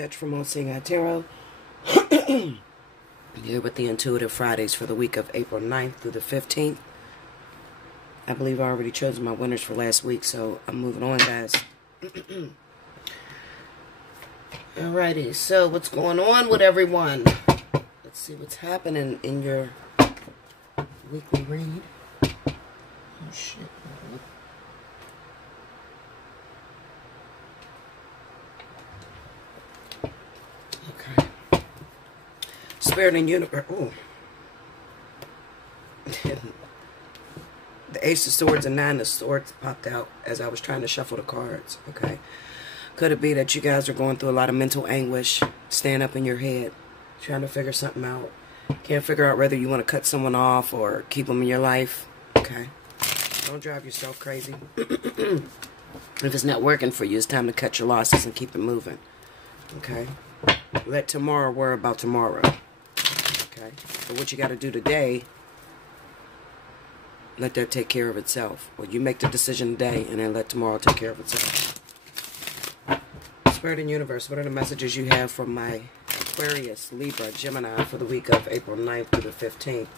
Dutch from Allseeingeyetarot. Here with the Intuitive Fridays for the week of April 9th through the 15th. I believe I already chose my winners for last week, so I'm moving on, guys. Alrighty, so what's going on with everyone? Let's see what's happening in your weekly read. Oh, shit. Okay. Spirit and Universe. Oh. The Ace of Swords and Nine of Swords popped out as I was trying to shuffle the cards. Okay. Could it be that you guys are going through a lot of mental anguish, staying up in your head, trying to figure something out? Can't figure out whether you want to cut someone off or keep them in your life. Okay. Don't drive yourself crazy. If it's not working for you, it's time to cut your losses and keep it moving. Okay. Let tomorrow worry about tomorrow. Okay. But what you got to do today, let that take care of itself. Well, you make the decision today and then let tomorrow take care of itself. Spirit and Universe, what are the messages you have from my Aquarius, Libra, Gemini for the week of April 9th through the 15th?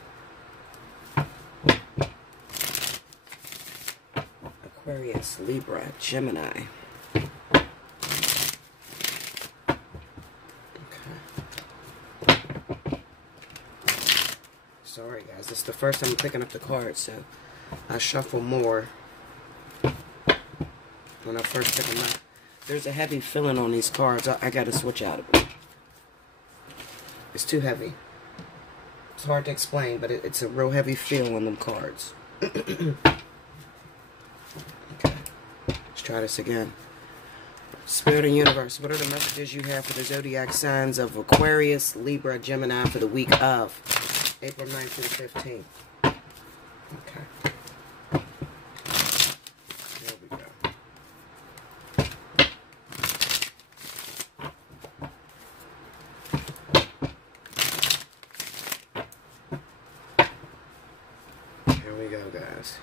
Aquarius, Libra, Gemini. Sorry, guys. This is the first time I'm picking up the cards, so I shuffle more when I first pick them up. There's a heavy feeling on these cards. I got to switch out of them. It's too heavy. It's hard to explain, but it's a real heavy feel on them cards. Okay. Let's try this again. Spirit and Universe, what are the messages you have for the zodiac signs of Aquarius, Libra, Gemini for the week of April 9th through the 15th? Okay. There we go. Here we go, guys.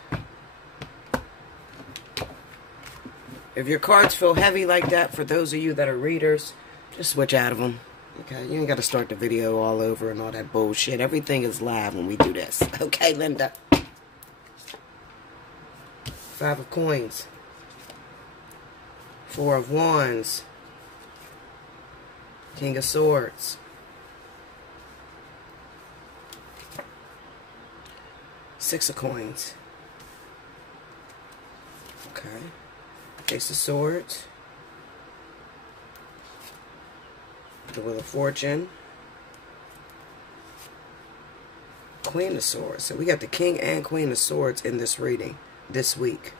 If your cards feel heavy like that, for those of you that are readers, just switch out of them. Okay, you ain't got to start the video all over and all that bullshit. Everything is live when we do this. Okay, Linda? Five of Coins. Four of Wands. King of Swords. Six of Coins. Okay. Ace of Swords. The Wheel of Fortune. Queen of Swords. So we got the King and Queen of Swords in this reading this week.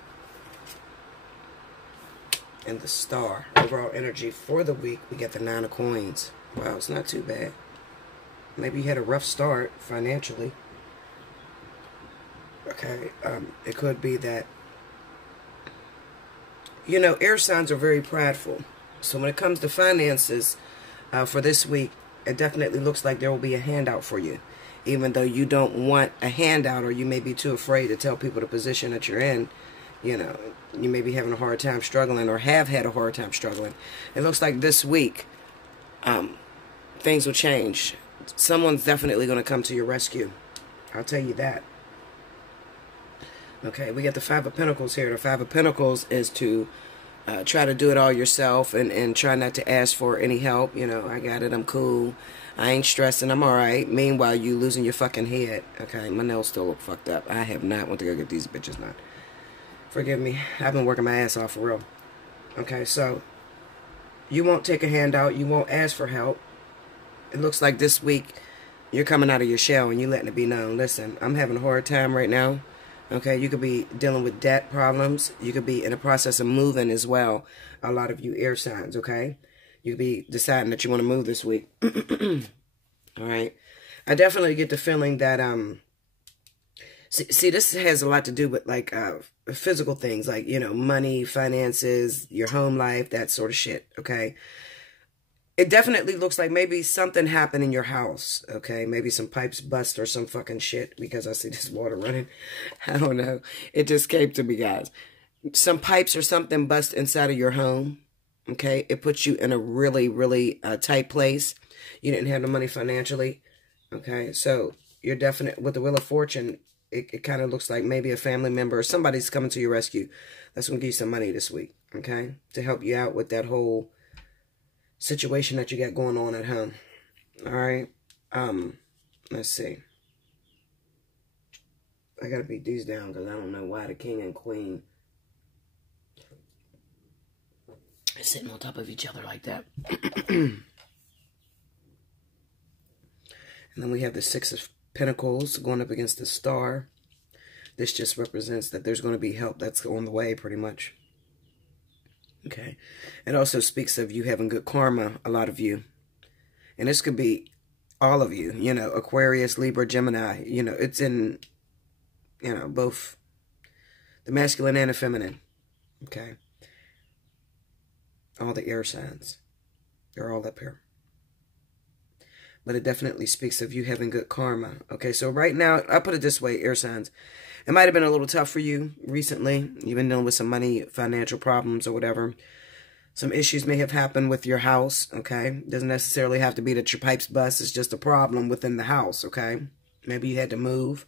And the Star. Overall energy for the week, we get the Nine of Coins. Wow, it's not too bad. Maybe you had a rough start financially. Okay, it could be that, you know, air signs are very prideful. So when it comes to finances, for this week, it definitely looks like there will be a handout for you. Even though you don't want a handout, or you may be too afraid to tell people the position that you're in, you know, you may be having a hard time struggling or have had a hard time struggling. It looks like this week, things will change. Someone's definitely going to come to your rescue. I'll tell you that. Okay, we got the Five of Pentacles here. The Five of Pentacles is to try to do it all yourself and try not to ask for any help. You know, I got it, I'm cool, I ain't stressing, I'm alright. Meanwhile, you losing your fucking head. Okay, my nails still look fucked up. I have not went to go get these bitches done. Forgive me, I've been working my ass off for real. Okay, so you won't take a handout, you won't ask for help. It looks like this week you're coming out of your shell and you're letting it be known. Listen, I'm having a hard time right now. Okay, you could be dealing with debt problems. You could be in the process of moving as well. A lot of you air signs, okay? You could be deciding that you want to move this week. All right. I definitely get the feeling that, see, this has a lot to do with, like, physical things, like, you know, money, finances, your home life, that sort of shit, okay? It definitely looks like maybe something happened in your house, okay? Maybe some pipes bust or some fucking shit, because I see this water running. I don't know. It just came to me, guys. Some pipes or something bust inside of your home, Okay, it puts you in a really, really tight place. You didn't have the money financially. Okay, so you're definite with the Wheel of Fortune. It kind of looks like maybe a family member or somebody's coming to your rescue. That's going to give you some money this week. Okay, to help you out with that whole situation that you got going on at home. All right. Let's see. I got to beat these down because I don't know why the King and Queen is sitting on top of each other like that. And then we have the Six of Pentacles going up against the Star. This just represents that there's going to be help that's on the way, pretty much. Okay. It also speaks of you having good karma, a lot of you. And this could be all of you, you know, Aquarius, Libra, Gemini. You know, it's in, you know, both the masculine and the feminine. Okay. All the air signs. They're all up here. But it definitely speaks of you having good karma. Okay, so right now, I'll put it this way, air signs. It might have been a little tough for you recently. You've been dealing with some money, financial problems or whatever. Some issues may have happened with your house, okay? Doesn't necessarily have to be that your pipes bust. It's just a problem within the house, okay? Maybe you had to move.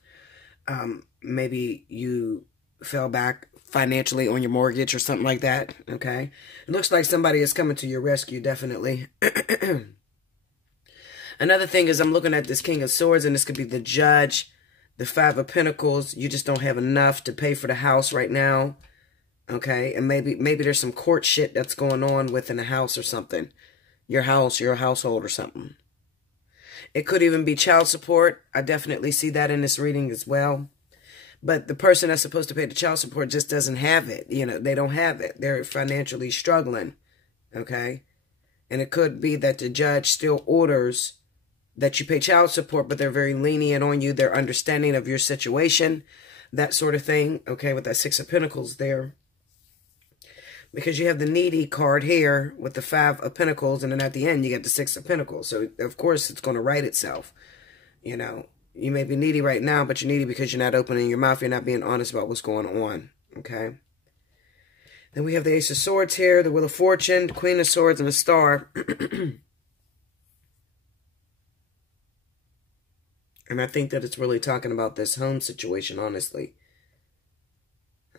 Maybe you fell back financially on your mortgage or something like that, okay? It looks like somebody is coming to your rescue, definitely. Another thing is I'm looking at this King of Swords, and this could be the Judge, the Five of Pentacles. You just don't have enough to pay for the house right now, okay? And maybe there's some court shit that's going on within the house or something. Your house, your household or something. It could even be child support. I definitely see that in this reading as well. But the person that's supposed to pay the child support just doesn't have it. You know, they don't have it. They're financially struggling, okay? And it could be that the judge still orders that you pay child support, but they're very lenient on you. They're understanding of your situation, that sort of thing, okay, with that Six of Pentacles there. Because you have the needy card here with the Five of Pentacles, and then at the end you get the Six of Pentacles. So, of course, it's going to right itself. You know, you may be needy right now, but you're needy because you're not opening your mouth. You're not being honest about what's going on, okay? Then we have the Ace of Swords here, the Wheel of Fortune, the Queen of Swords, and the Star. And I think that it's really talking about this home situation, honestly.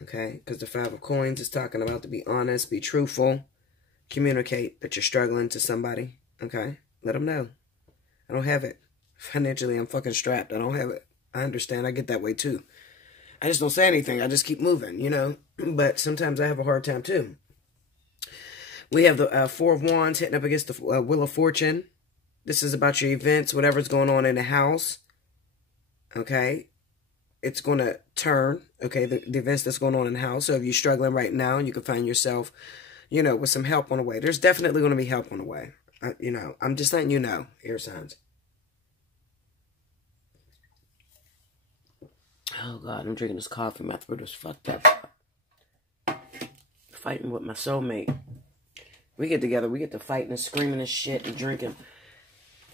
Okay? Because the Five of Coins is talking about to be honest, be truthful, communicate that you're struggling to somebody. Okay? Let them know. I don't have it. Financially, I'm fucking strapped. I don't have it. I understand. I get that way, too. I just don't say anything. I just keep moving, you know? But sometimes I have a hard time, too. We have the Four of Wands hitting up against the Wheel of Fortune. This is about your events, whatever's going on in the house. Okay, it's going to turn, okay, the events that's going on in the house. So if you're struggling right now, you can find yourself, you know, with some help on the way. There's definitely going to be help on the way. You know, I'm just letting you know, air signs. Oh, God, I'm drinking this coffee. My throat is fucked up. Fighting with my soulmate. We get together, we get to fighting and screaming and shit and drinking.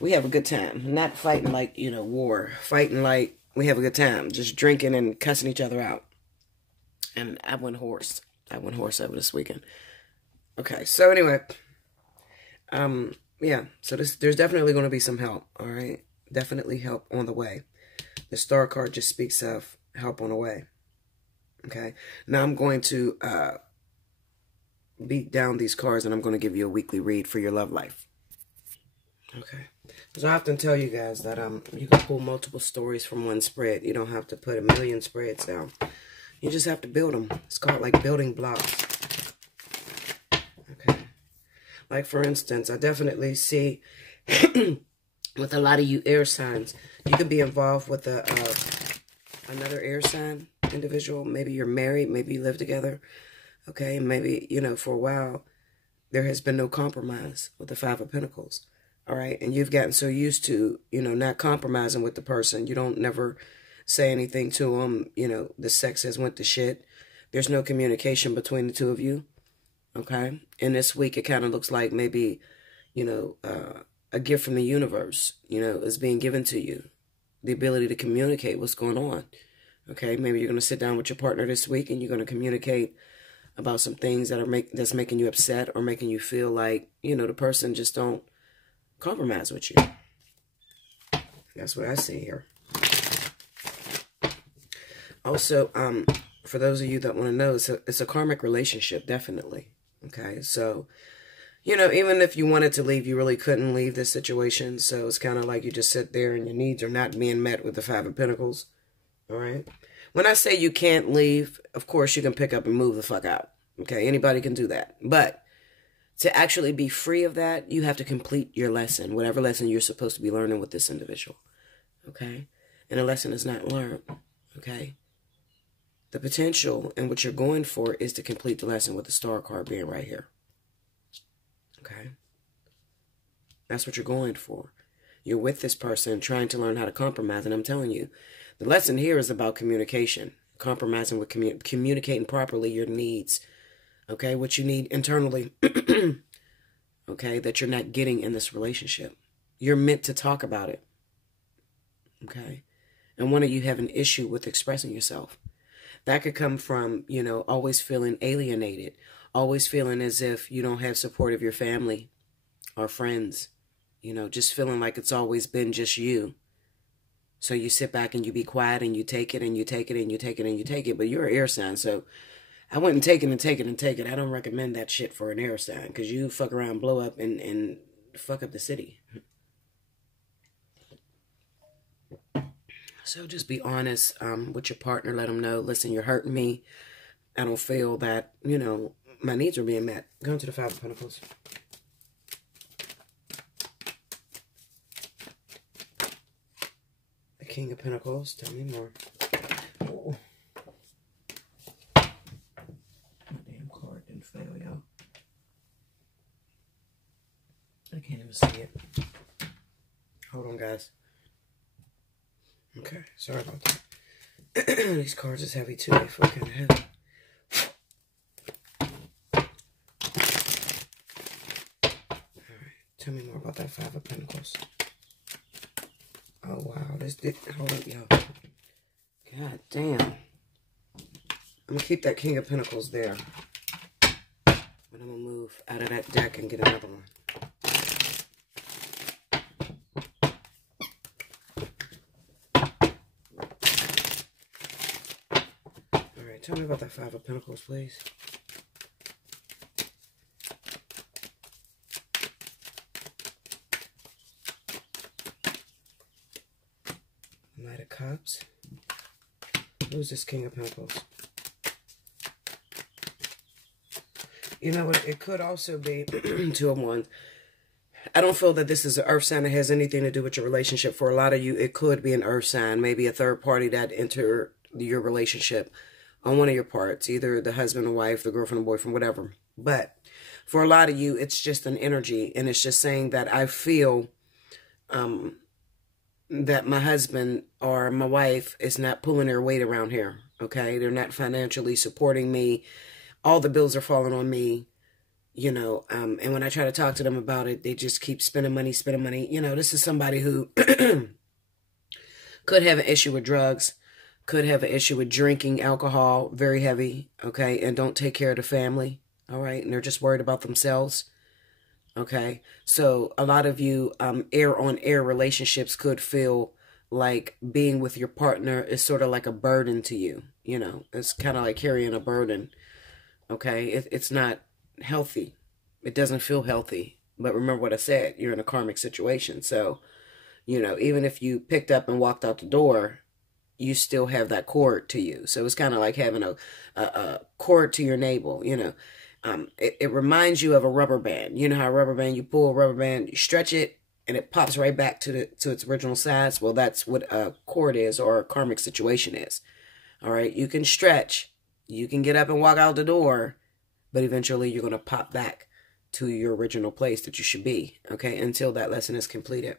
We have a good time. Not fighting like, you know, war. Fighting like we have a good time. Just drinking and cussing each other out. And I went horse. I went horse over this weekend. Okay, so anyway. Yeah, so there's definitely going to be some help, all right? Definitely help on the way. The Star card just speaks of help on the way. Okay? Now I'm going to beat down these cards, and I'm going to give you a weekly read for your love life. Okay. Because I often tell you guys that you can pull multiple stories from one spread. You don't have to put a million spreads down. You just have to build them. It's called like building blocks. Okay. Like for instance, I definitely see with a lot of you air signs, you could be involved with another air sign individual. Maybe you're married. Maybe you live together. Okay. Maybe, you know, for a while, there has been no compromise with the Five of Pentacles. All right, and you've gotten so used to, you know, not compromising with the person. You don't never say anything to them. You know, the sex has went to shit. There's no communication between the two of you. Okay, and this week it kind of looks like maybe, you know, a gift from the universe, you know, is being given to you. The ability to communicate what's going on. Okay, maybe you're going to sit down with your partner this week and you're going to communicate about some things that's making you upset or making you feel like, you know, the person just don't compromise with you. That's what I see here. Also, for those of you that want to know, it's a karmic relationship, definitely. Okay, so, you know, even if you wanted to leave, you really couldn't leave this situation. So it's kind of like you just sit there and your needs are not being met with the Five of Pentacles. All right. When I say you can't leave, of course, you can pick up and move the fuck out. Okay, anybody can do that. But to actually be free of that, you have to complete your lesson, whatever lesson you're supposed to be learning with this individual. Okay? And a lesson is not learned. Okay? The potential and what you're going for is to complete the lesson with the Star card being right here. Okay? That's what you're going for. You're with this person trying to learn how to compromise. And I'm telling you, the lesson here is about communication. Compromising with communicating properly your needs. Okay? What you need internally. Okay? That you're not getting in this relationship. You're meant to talk about it. Okay? And one of you have an issue with expressing yourself. That could come from, you know, always feeling alienated. Always feeling as if you don't have support of your family or friends. You know, just feeling like it's always been just you. So you sit back and you be quiet and you take it and you take it and you take it and you take it. But you're an air sign, so I wouldn't take it and take it and take it. I don't recommend that shit for an air sign. Because you fuck around, blow up, and fuck up the city. So just be honest with your partner. Let them know, listen, you're hurting me. I don't feel that, you know, my needs are being met. Go into the Five of Pentacles. The King of Pentacles. Tell me more. Oh. My damn card didn't fail, y'all. I can't even see it. Hold on, guys. Okay, sorry about that. These cards is heavy too. They feel kind of heavy. Alright, tell me more about that Five of Pentacles. Oh, wow. Hold up, y'all. God damn. I'm going to keep that King of Pentacles there. But I'm going to move out of that deck and get another one. Tell me about that Five of Pentacles, please. Knight of Cups. Who's this King of Pentacles? You know what? It could also be Two of Wands. I don't feel that this is an earth sign that has anything to do with your relationship. For a lot of you, it could be an earth sign. Maybe a third party that entered your relationship on one of your parts, either the husband or wife, the girlfriend or boyfriend, whatever. But for a lot of you, it's just an energy, and it's just saying that I feel that my husband or my wife is not pulling their weight around here, okay? They're not financially supporting me. All the bills are falling on me, you know, and when I try to talk to them about it, they just keep spending money, spending money. You know, this is somebody who could have an issue with drugs, could have an issue with drinking alcohol, very heavy, okay, and don't take care of the family, all right, and they're just worried about themselves, okay. So a lot of you air-on-air relationships could feel like being with your partner is sort of like a burden to you, you know. It's kind of like carrying a burden, okay. It's not healthy. It doesn't feel healthy. But remember what I said, you're in a karmic situation. So, you know, even if you picked up and walked out the door, you still have that cord to you. So it's kind of like having a cord to your navel, you know. It reminds you of a rubber band. You know how a rubber band, you pull a rubber band, you stretch it, and it pops right back to its original size? Well, that's what a cord is, or a karmic situation is. All right? You can stretch. You can get up and walk out the door, but eventually you're going to pop back to your original place that you should be, okay, until that lesson is completed.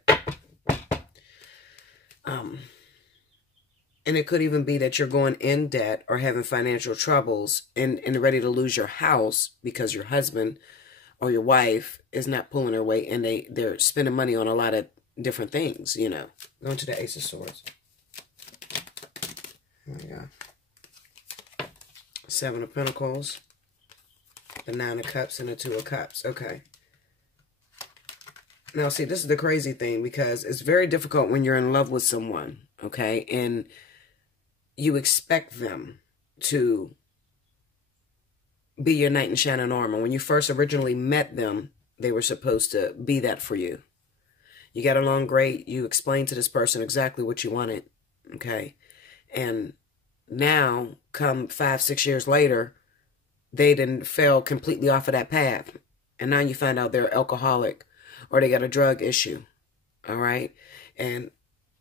And it could even be that you're going in debt or having financial troubles and ready to lose your house because your husband or your wife is not pulling their weight, and they're spending money on a lot of different things, you know. Going to the Ace of Swords. Oh, yeah. Seven of Pentacles. The Nine of Cups and the Two of Cups. Okay. Now, see, this is the crazy thing, because it's very difficult when you're in love with someone, okay? And you expect them to be your knight in shining armor. When you first originally met them, they were supposed to be that for you. You got along great. You explained to this person exactly what you wanted, okay? And now, come 5, 6 years later, they didn't fell completely off of that path. And now you find out they're alcoholic or they got a drug issue, all right? And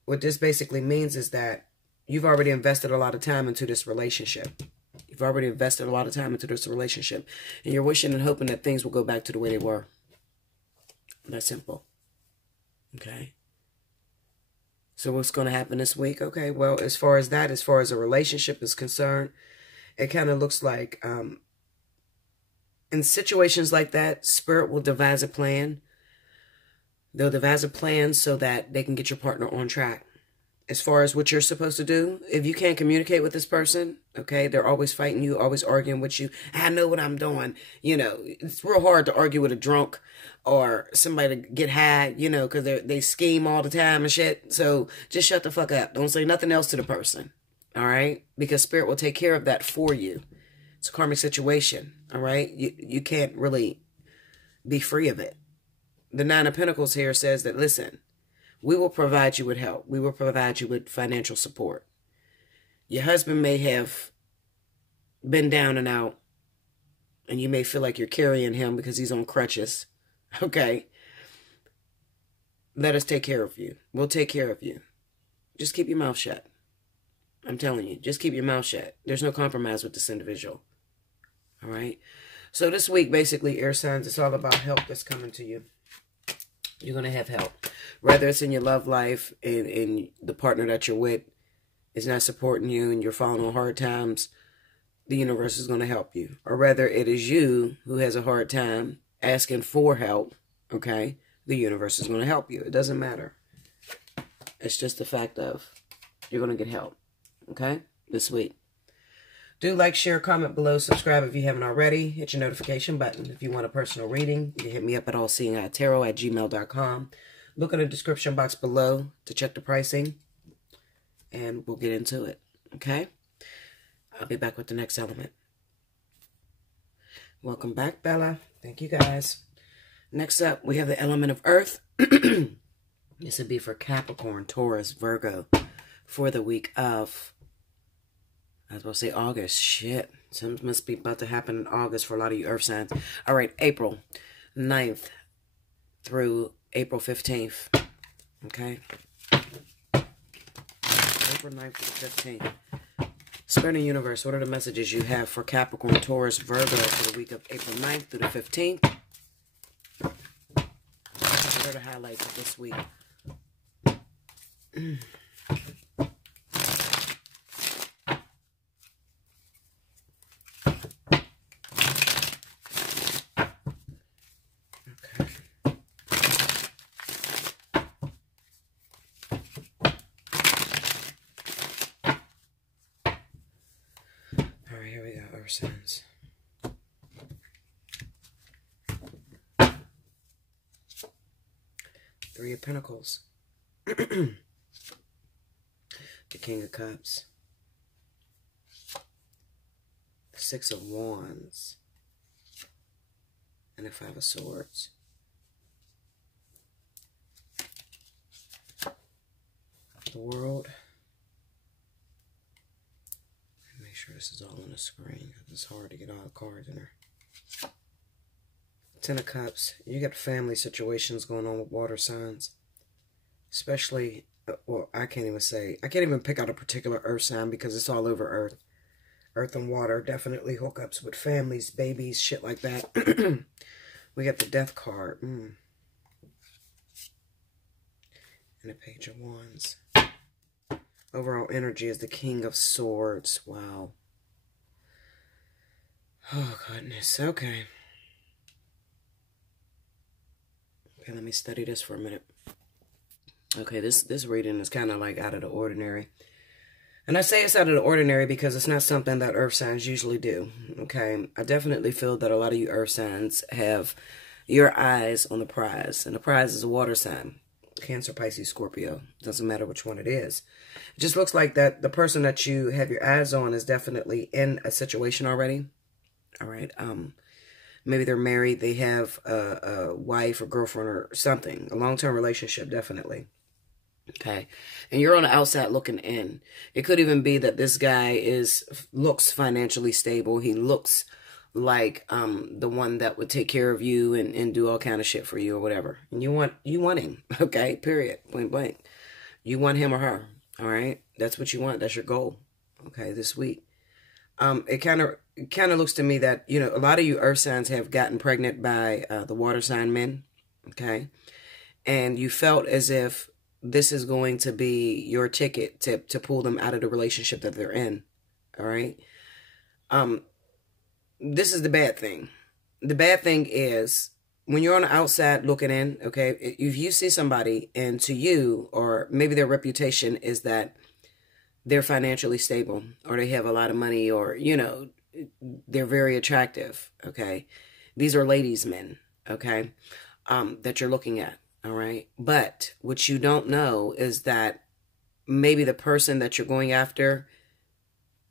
what this basically means is that you've already invested a lot of time into this relationship. You've already invested a lot of time into this relationship. And you're wishing and hoping that things will go back to the way they were. That's simple. Okay? So what's going to happen this week? Okay, well, as far as that, as far as a relationship is concerned, it kind of looks like in situations like that, Spirit will devise a plan. They'll devise a plan so that they can get your partner on track. As far as what you're supposed to do, if you can't communicate with this person, okay, they're always fighting you, always arguing with you. I know what I'm doing. You know, it's real hard to argue with a drunk or somebody to get high, you know, because they scheme all the time and shit. So just shut the fuck up. Don't say nothing else to the person, all right? Because Spirit will take care of that for you. It's a karmic situation, all right? You can't really be free of it. The Nine of Pentacles here says that, listen, we will provide you with help. We will provide you with financial support. Your husband may have been down and out, and you may feel like you're carrying him because he's on crutches. Okay? Let us take care of you. We'll take care of you. Just keep your mouth shut. I'm telling you, just keep your mouth shut. There's no compromise with this individual. All right? So this week, basically, air signs, it's all about help that's coming to you. You're going to have help. Whether it's in your love life and the partner that you're with is not supporting you and you're falling on hard times, the universe is going to help you. Or whether it is you who has a hard time asking for help, okay, the universe is going to help you. It doesn't matter. It's just the fact of you're going to get help, okay, this week. Do like, share, comment below, subscribe if you haven't already. Hit your notification button. If you want a personal reading, you can hit me up at allseeingeyetarot@gmail.com. Look in the description box below to check the pricing, and we'll get into it, okay? I'll be back with the next element. Welcome back, Bella. Thank you, guys. Next up, we have the element of Earth. This would be for Capricorn, Taurus, Virgo, for the week of... I was about to say August. Shit. Something must be about to happen in August for a lot of you earth signs. All right. April 9th through April 15th. Okay. April 9th through 15th. Spirit and Universe, what are the messages you have for Capricorn, Taurus, Virgo for the week of April 9th through the 15th? What are the highlights of this week? Signs. Three of Pentacles. The King of Cups. The Six of Wands. And the Five of Swords. The World. Make sure this is all on the screen. It's hard to get all the cards in there. Ten of Cups. You got family situations going on with water signs. Especially, well, I can't even pick out a particular earth sign because it's all over Earth. Earth and water. Definitely hookups with families, babies, shit like that. We got the Death card. And a Page of Wands. Overall energy is the King of Swords. Wow. Oh, goodness. Okay. Okay, let me study this for a minute. Okay, this reading is kind of like out of the ordinary. And I say it's out of the ordinary because it's not something that earth signs usually do. Okay. I definitely feel that a lot of you earth signs have your eyes on the prize. And the prize is a water sign. Cancer, Pisces, Scorpio. Doesn't matter which one it is. It just looks like that the person that you have your eyes on is definitely in a situation already. All right. Maybe they're married. They have a wife or girlfriend or something. A long-term relationship, definitely. Okay. And you're on the outside looking in. It could even be that this guy looks financially stable. He looks like the one that would take care of you and do all kind of shit for you or whatever. And you want him. Okay. Period. Point blank. You want him or her. All right. That's what you want. That's your goal. Okay. This week. It kind of looks to me that, you know, a lot of you earth signs have gotten pregnant by the water sign men. Okay. And you felt as if this is going to be your ticket to pull them out of the relationship that they're in. All right. This is the bad thing. The bad thing is when you're on the outside looking in, okay, if you see somebody and to you, or maybe their reputation is that they're financially stable or they have a lot of money or, you know, they're very attractive. Okay. These are ladies' men. Okay. That you're looking at. All right. But what you don't know is that maybe the person that you're going after,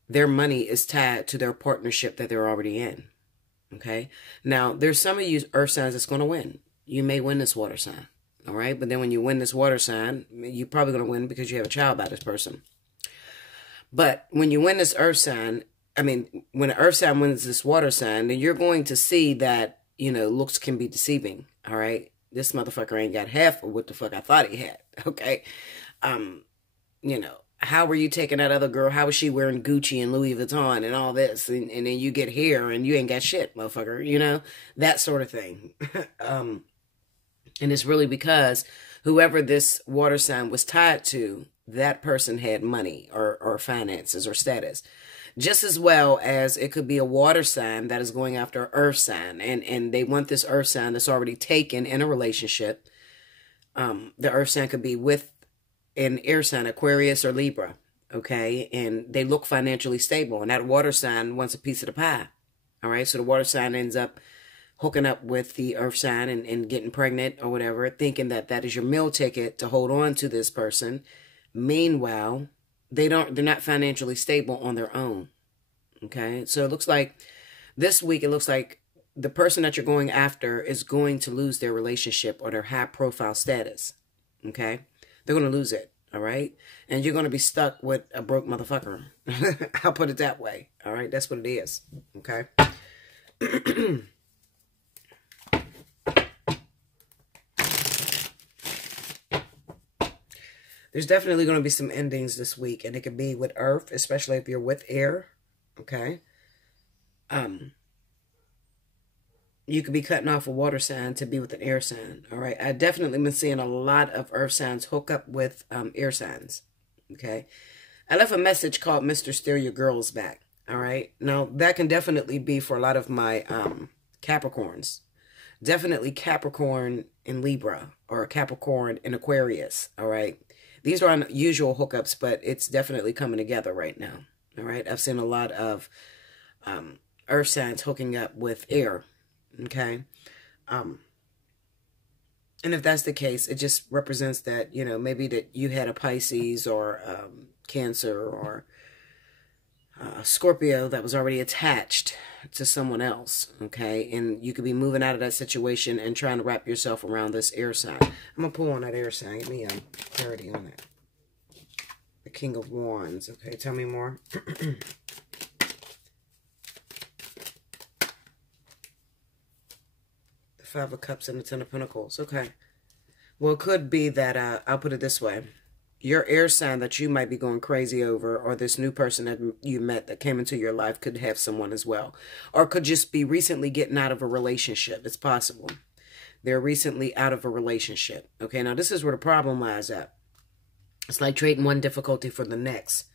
their money is tied to their partnership that they're already in. Okay. Now, there's some of you earth signs that's going to win. You may win this water sign. All right. But then when you win this water sign, you're probably going to win because you have a child by this person. But when you win this earth sign, I mean, when an earth sign wins this water sign, then you're going to see that, you know, looks can be deceiving. All right. This motherfucker ain't got half of what the fuck I thought he had. Okay. You know, how were you taking that other girl? How was she wearing Gucci and Louis Vuitton and all this? And then you get here and you ain't got shit, motherfucker. You know, that sort of thing. And it's really because whoever this water sign was tied to, that person had money or finances or status. Just as well as it could be a water sign that is going after an earth sign. And they want this earth sign that's already taken in a relationship. The earth sign could be with an air sign, Aquarius or Libra. Okay. And they look financially stable. And that water sign wants a piece of the pie. All right. So the water sign ends up hooking up with the earth sign and getting pregnant or whatever, thinking that that is your meal ticket to hold on to this person. Meanwhile, they're not financially stable on their own. Okay. So it looks like this week, it looks like the person that you're going after is going to lose their relationship or their high profile status. Okay. They're going to lose it. All right. And you're going to be stuck with a broke motherfucker. I'll put it that way. All right. That's what it is. Okay. There's definitely going to be some endings this week, and it could be with earth, especially if you're with air. Okay. You could be cutting off a water sign to be with an air sign. All right. I definitely been seeing a lot of earth signs hook up with air signs. Okay. I left a message called Mr. Steer Your Girls Back. All right. Now, that can definitely be for a lot of my Capricorns. Definitely Capricorn in Libra or Capricorn in Aquarius. All right. These are unusual hookups, but it's definitely coming together right now. All right. I've seen a lot of earth signs hooking up with air. Okay. And if that's the case, it just represents that, you know, maybe that you had a Pisces or Cancer or Scorpio that was already attached to someone else. Okay. And you could be moving out of that situation and trying to wrap yourself around this air sign. I'm going to pull on that air sign. Give me clarity on it. The King of Wands. Okay. Tell me more. Five of Cups and the Ten of Pentacles. Okay. Well, it could be that, I'll put it this way. Your air sign that you might be going crazy over, or this new person that you met that came into your life could have someone as well. Or could just be recently getting out of a relationship. It's possible. They're recently out of a relationship. Okay, now this is where the problem lies at. It's like trading one difficulty for the next.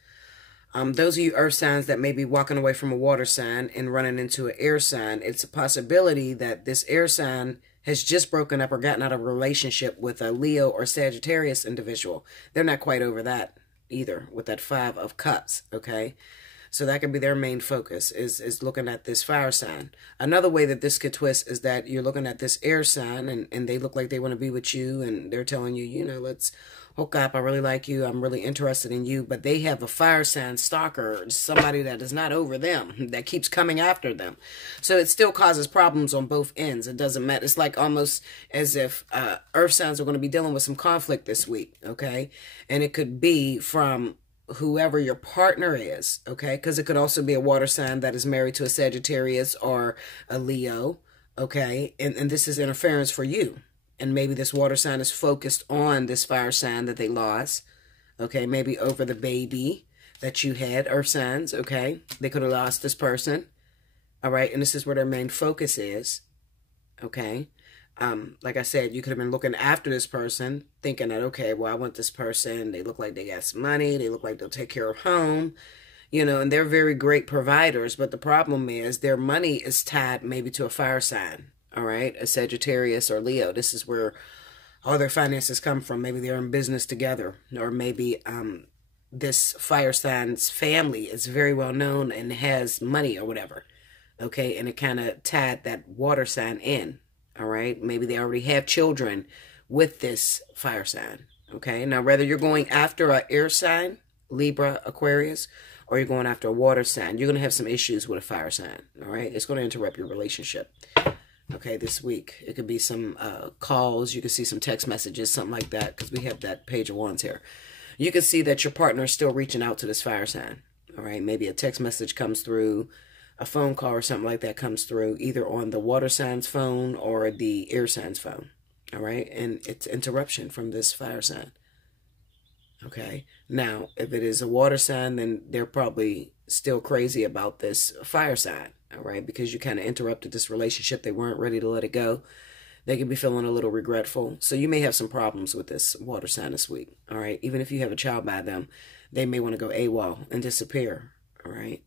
Those of you earth signs that may be walking away from a water sign and running into an air sign, it's a possibility that this air sign has just broken up or gotten out of a relationship with a Leo or Sagittarius individual. They're not quite over that. either with that 5 of Cups, okay? So that could be their main focus, is looking at this fire sign. Another way that this could twist is that you're looking at this air sign, and they look like they want to be with you, and they're telling you, you know, let's hook up. I really like you. I'm really interested in you. But they have a fire sign stalker, somebody that is not over them, that keeps coming after them. So it still causes problems on both ends. It doesn't matter. It's like almost as if earth signs are going to be dealing with some conflict this week, okay? And it could be from whoever your partner is, okay? Because it could also be a water sign that is married to a Sagittarius or a Leo, okay? And this is interference for you. And maybe this water sign is focused on this fire sign that they lost, okay? Maybe over the baby that you had, earth signs, okay? They could have lost this person, all right? And this is where their main focus is, okay? Like I said, you could have been looking after this person, thinking that, okay, well, I want this person. They look like they got some money. They look like they'll take care of home, you know, and they're very great providers. But the problem is their money is tied maybe to a fire sign, all right, a Sagittarius or Leo. This is where all their finances come from. Maybe they're in business together, or maybe this fire sign's family is very well known and has money or whatever, okay, and it kind of tied that water sign in. All right. Maybe they already have children with this fire sign. Okay. Now, whether you're going after an air sign, Libra, Aquarius, or you're going after a water sign, you're going to have some issues with a fire sign. All right. It's going to interrupt your relationship. Okay. This week, it could be some calls. You could see some text messages, something like that, because we have that Page of Wands here. You can see that your partner is still reaching out to this fire sign. All right. Maybe a text message comes through. A phone call or something like that comes through either on the water sign's phone or the air sign's phone. All right. And it's interruption from this fire sign. Okay. Now, if it is a water sign, then they're probably still crazy about this fire sign. All right. Because you kind of interrupted this relationship. They weren't ready to let it go. They could be feeling a little regretful. So you may have some problems with this water sign this week. All right. Even if you have a child by them, they may want to go AWOL and disappear. All right.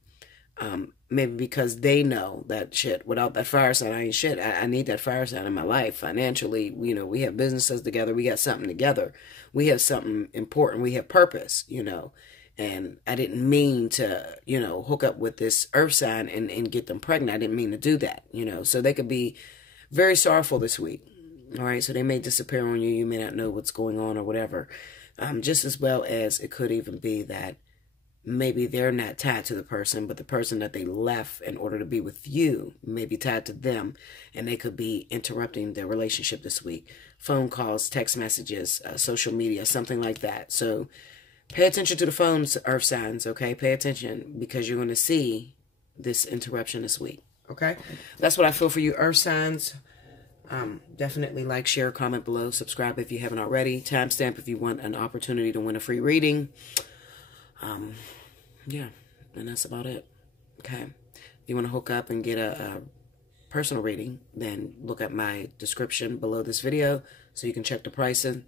Maybe because they know that shit, without that fire sign, I ain't shit. I need that fire sign in my life. Financially, you know, we have businesses together. We got something together. We have something important. We have purpose, you know. And I didn't mean to, you know, hook up with this earth sign and get them pregnant. I didn't mean to do that, you know. So they could be very sorrowful this week. All right. So they may disappear on you. You may not know what's going on or whatever. Just as well as it could even be that maybe they're not tied to the person, but the person that they left in order to be with you may be tied to them, and they could be interrupting their relationship this week. Phone calls, text messages, social media, something like that. So pay attention to the phones, earth signs, okay? Pay attention, because you're going to see this interruption this week, okay? That's what I feel for you, earth signs. Definitely like, share, comment below, subscribe if you haven't already. Timestamp if you want an opportunity to win a free reading. Yeah, and that's about it. Okay. If you want to hook up and get a personal reading, then look at my description below this video so you can check the pricing.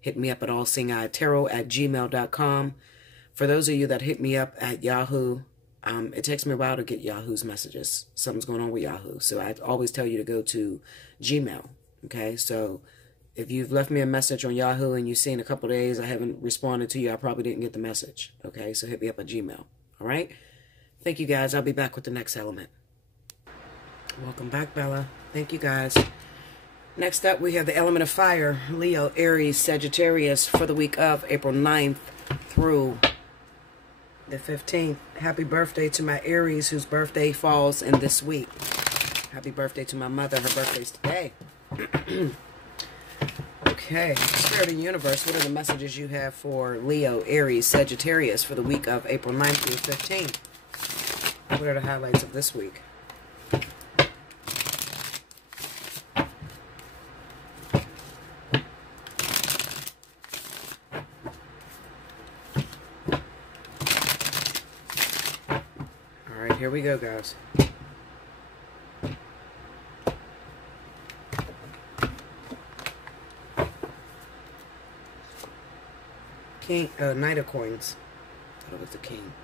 Hit me up at allseeingeyetarot@gmail.com. For those of you that hit me up at Yahoo, it takes me a while to get Yahoo's messages. Something's going on with Yahoo. So I always tell you to go to Gmail. Okay, so if you've left me a message on Yahoo and you've seen a couple of days I haven't responded to you, I probably didn't get the message. Okay, so hit me up at Gmail. All right? Thank you, guys. I'll be back with the next element. Welcome back, Bella. Thank you, guys. Next up, we have the element of fire, Leo, Aries, Sagittarius, for the week of April 9th through the 15th. Happy birthday to my Aries, whose birthday falls in this week. Happy birthday to my mother. Her birthday's today. Okay, Spirit of the Universe, what are the messages you have for Leo, Aries, Sagittarius for the week of April 9th through 15th? What are the highlights of this week? All right, here we go, guys. King, Knight of Coins. I thought it was the King.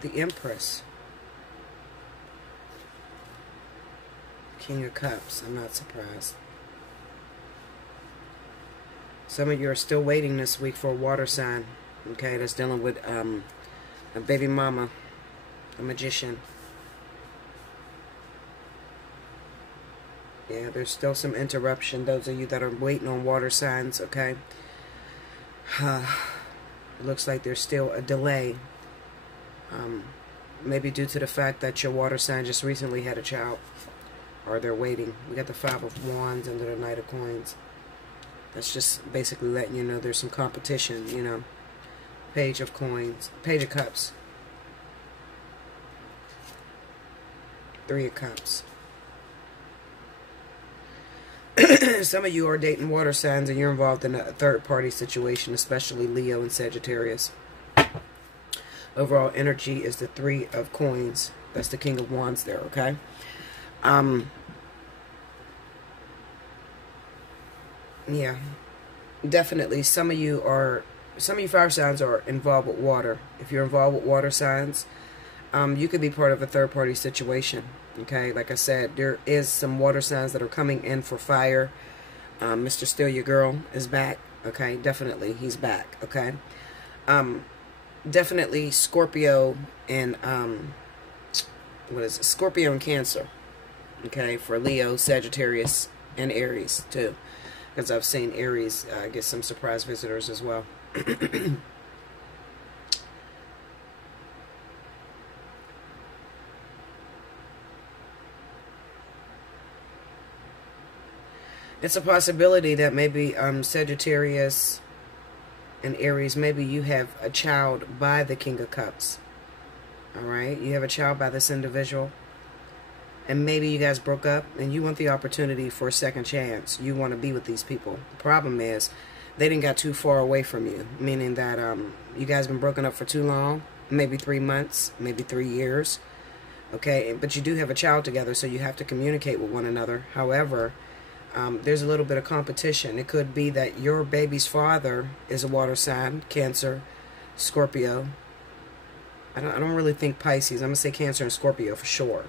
The Empress. King of Cups. I'm not surprised. Some of you are still waiting this week for a water sign. Okay, that's dealing with a baby mama, a magician. Yeah, there's still some interruption. Those of you that are waiting on water signs, okay? It looks like there's still a delay. Maybe due to the fact that your water sign just recently had a child. Or they're waiting. We got the Five of Wands under the Knight of Coins. That's just basically letting you know there's some competition, you know. Page of Coins. Page of Cups. Three of Cups. Some of you are dating water signs and you're involved in a third-party situation, especially Leo and Sagittarius. Overall energy is the Three of Coins. That's the King of Wands there, okay? Yeah. Definitely some of you fire signs are involved with water. If you're involved with water signs, you could be part of a third-party situation. Okay, like I said, there is some water signs that are coming in for fire. Mr. Steal Your Girl is back. Okay, definitely, he's back. Okay, definitely Scorpio and what is it? Scorpio and Cancer. Okay, for Leo, Sagittarius, and Aries too, because I've seen Aries get some surprise visitors as well. It's a possibility that maybe Sagittarius and Aries, maybe you have a child by the King of Cups. Alright? You have a child by this individual. And maybe you guys broke up and you want the opportunity for a second chance. You want to be with these people. The problem is they didn't got too far away from you. Meaning that you guys been broken up for too long. Maybe 3 months. Maybe 3 years. Okay? But you do have a child together, so you have to communicate with one another. However, there's a little bit of competition. It could be that your baby's father is a water sign, Cancer, Scorpio. I don't really think Pisces. I'm going to say Cancer and Scorpio for sure.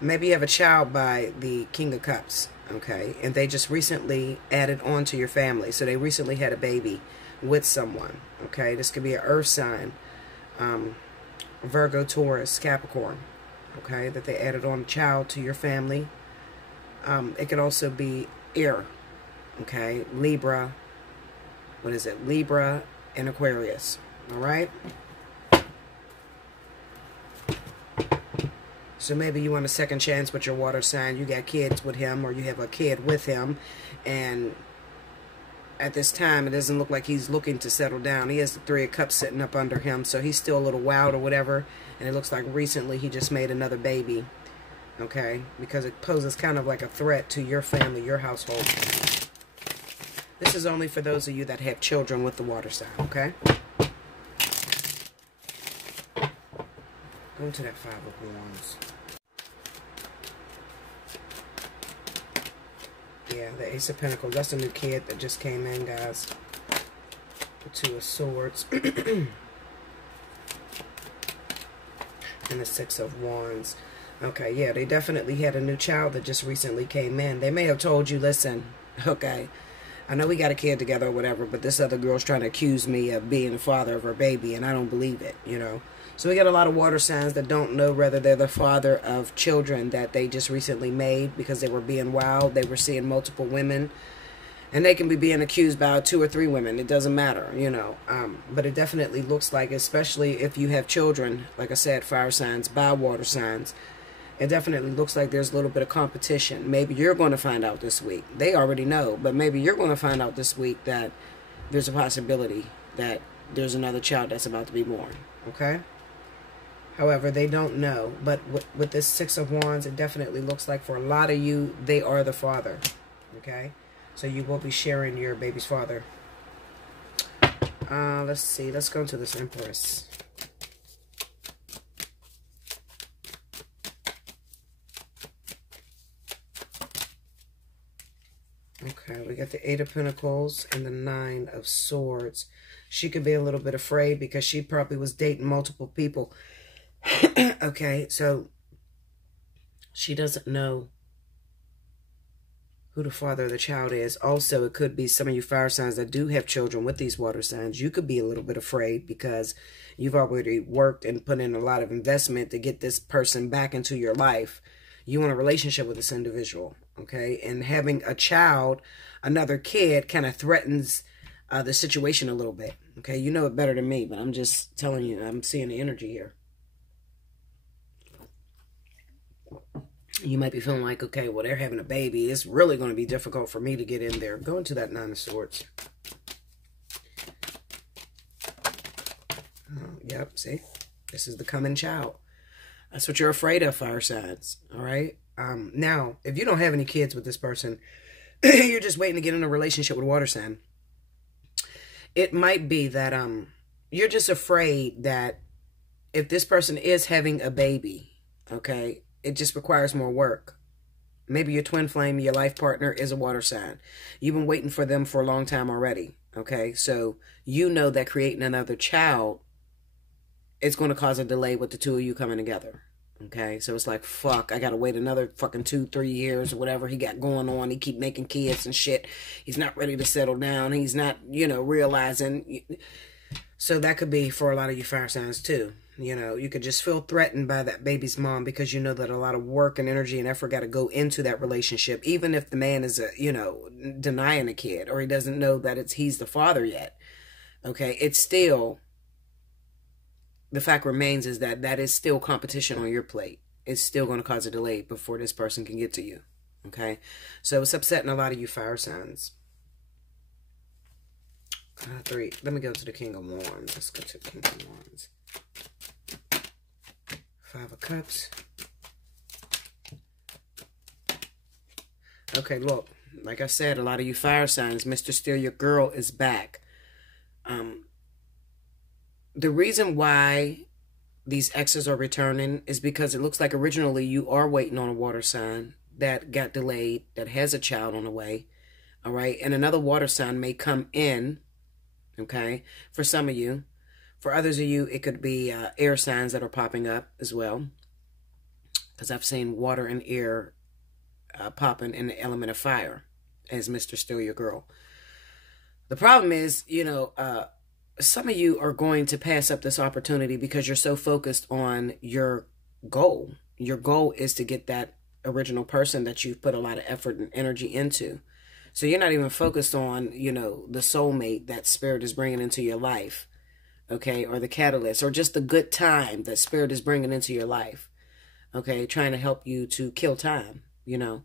Maybe you have a child by the King of Cups, okay? And they just recently added on to your family. So they recently had a baby with someone, okay? This could be an earth sign, Virgo, Taurus, Capricorn, okay? That they added on a child to your family. It could also be air, okay? Libra, what is it? Libra and Aquarius, all right? So maybe you want a second chance with your water sign. You got kids with him or you have a kid with him. And at this time, it doesn't look like he's looking to settle down. He has the Three of Cups sitting up under him. So he's still a little wild or whatever. And it looks like recently he just made another baby. Okay, because it poses kind of like a threat to your family, your household. This is only for those of you that have children with the water sign, okay? Go to that Five of Wands. Yeah, the Ace of Pentacles. That's a new kid that just came in, guys. The Two of Swords. And the Six of Wands. Okay, yeah, they definitely had a new child that just recently came in. They may have told you, listen, okay, I know we got a kid together or whatever, but this other girl's trying to accuse me of being the father of her baby, and I don't believe it, you know. So we got a lot of water signs that don't know whether they're the father of children that they just recently made because they were being wild. They were seeing multiple women, and they can be being accused by 2 or 3 women. It doesn't matter, you know. But it definitely looks like, especially if you have children, like I said, fire signs, by water signs, it definitely looks like there's a little bit of competition. Maybe you're going to find out this week. They already know, but maybe you're going to find out this week that there's a possibility that there's another child that's about to be born, okay? However, they don't know. But with this Six of Wands, it definitely looks like for a lot of you, they are the father, okay? So you will be sharing your baby's father. Let's see. Let's go to this Empress. Okay, we got the Eight of Pentacles and the Nine of Swords. She could be a little bit afraid because she probably was dating multiple people. Okay, so she doesn't know who the father of the child is. Also, it could be some of you fire signs that do have children with these water signs. You could be a little bit afraid because you've already worked and put in a lot of investment to get this person back into your life. You want a relationship with this individual, okay? And having a child, another kid, kind of threatens the situation a little bit, okay? You know it better than me, but I'm just telling you, I'm seeing the energy here. You might be feeling like, okay, well, they're having a baby. It's really going to be difficult for me to get in there. Go into that Nine of Swords. Yep, see? This is the coming child. That's what you're afraid of, fire signs, all right? Now, if you don't have any kids with this person, you're just waiting to get in a relationship with water sign. It might be that you're just afraid that if this person is having a baby, okay, it just requires more work. Maybe your twin flame, your life partner, is a water sign. You've been waiting for them for a long time already, okay? So you know that creating another child is going to cause a delay with the two of you coming together, okay? So it's like, fuck, I got to wait another fucking 2-3 years or whatever he got going on. He keep making kids and shit. He's not ready to settle down. He's not, you know, realizing. So that could be for a lot of you fire signs too. You know, you could just feel threatened by that baby's mom because you know that a lot of work and energy and effort got to go into that relationship. Even if the man is, you know, denying the kid or he doesn't know that he's the father yet. Okay, it's still, the fact remains is that that is still competition on your plate. It's still going to cause a delay before this person can get to you. Okay, so it's upsetting a lot of you fire signs. 3. Let me go to the King of Wands. Let's go to the King of Wands. 5 of Cups. Okay, look. Like I said, a lot of you fire signs, Mr. Steal Your Girl is back. The reason why these exes are returning is because it looks like originally you are waiting on a water sign that got delayed, that has a child on the way. All right. And another water sign may come in. Okay. For some of you. For others of you, it could be air signs that are popping up as well. Because I've seen water and air popping in the element of fire as Mr. Steal Your Girl. The problem is, you know, some of you are going to pass up this opportunity because you're so focused on your goal. Your goal is to get that original person that you've put a lot of effort and energy into. So you're not even focused on, you know, the soulmate that spirit is bringing into your life. Okay, or the catalyst, or just the good time that spirit is bringing into your life. Okay, trying to help you to kill time, you know.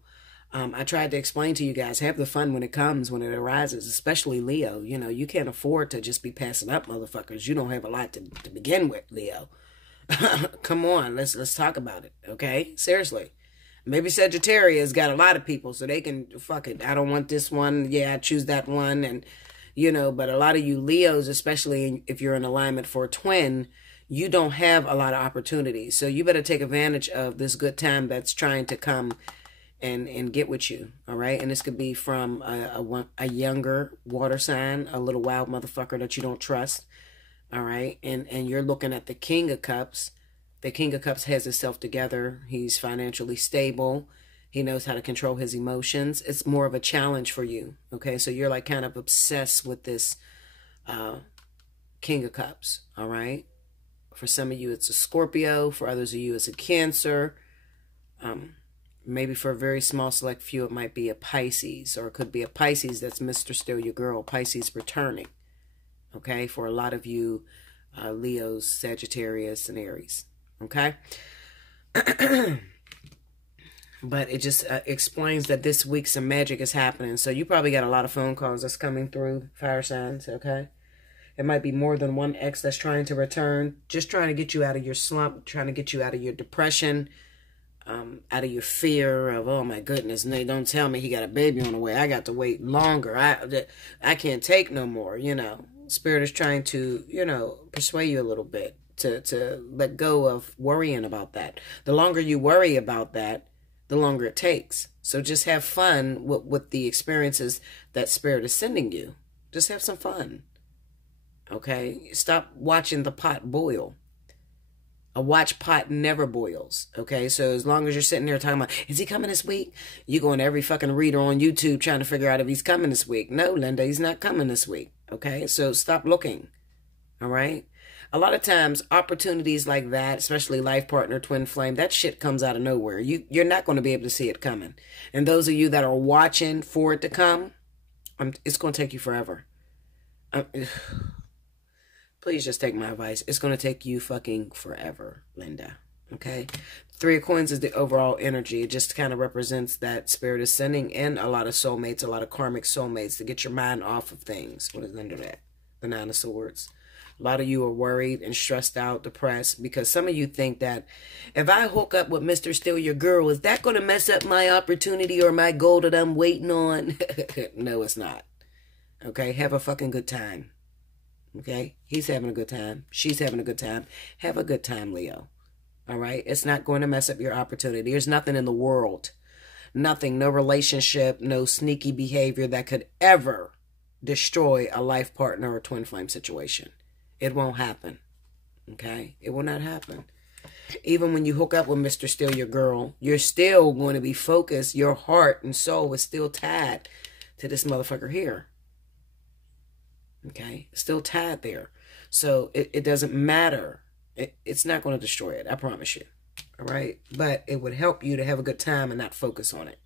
I tried to explain to you guys, have the fun when it comes, when it arises, especially Leo. You know, you can't afford to just be passing up motherfuckers. You don't have a lot to begin with, Leo. Come on, let's talk about it, okay? Seriously. Maybe Sagittarius got a lot of people, so they can, fuck it, I don't want this one, yeah, I choose that one, and... You know, but a lot of you Leos, especially if you're in alignment for a twin, you don't have a lot of opportunities. So you better take advantage of this good time that's trying to come and get with you. All right. And this could be from a younger water sign, a little wild motherfucker that you don't trust. All right. And you're looking at the King of Cups. The King of Cups has himself together. He's financially stable. He knows how to control his emotions. It's more of a challenge for you. Okay, so you're like kind of obsessed with this King of Cups. All right. For some of you, it's a Scorpio. For others of you, it's a Cancer. Maybe for a very small select few, it might be a Pisces. Or it could be a Pisces that's Mr. Steal Your Girl. Pisces returning. Okay, for a lot of you Leos, Sagittarius, and Aries. Okay. But it just explains that this week some magic is happening. So you probably got a lot of phone calls that's coming through, fire signs, okay? It might be more than one ex that's trying to return, just trying to get you out of your slump, trying to get you out of your depression, out of your fear of, oh my goodness, and they don't tell me he got a baby on the way. I got to wait longer. I can't take no more, you know. Spirit is trying to, you know, persuade you a little bit to let go of worrying about that. The longer you worry about that, the longer it takes. So just have fun with the experiences that Spirit is sending you. Just have some fun. Okay? Stop watching the pot boil. A watch pot never boils, okay? So as long as you're sitting there talking about, is he coming this week? You going to every fucking reader on YouTube trying to figure out if he's coming this week. No, Linda, he's not coming this week, okay? So stop looking, all right? A lot of times, opportunities like that, especially life partner, twin flame, that shit comes out of nowhere. You're not going to be able to see it coming. And those of you that are watching for it to come, it's going to take you forever. Please just take my advice. It's going to take you fucking forever, Linda. Okay? Three of Coins is the overall energy. It just kind of represents that Spirit is sending in a lot of soulmates, a lot of karmic soulmates to get your mind off of things. What is under that? The Nine of Swords. A lot of you are worried and stressed out, depressed, because some of you think that if I hook up with Mr. Steal Your Girl, is that going to mess up my opportunity or my goal that I'm waiting on? No, it's not. Okay? Have a fucking good time. Okay? He's having a good time. She's having a good time. Have a good time, Leo. All right? It's not going to mess up your opportunity. There's nothing in the world, nothing, no relationship, no sneaky behavior that could ever destroy a life partner or twin flame situation. It won't happen. Okay? It will not happen. Even when you hook up with Mr. Steal Your Girl, you're still going to be focused. Your heart and soul is still tied to this motherfucker here. Okay? Still tied there. So it doesn't matter. It's not going to destroy it. I promise you. All right? But it would help you to have a good time and not focus on it.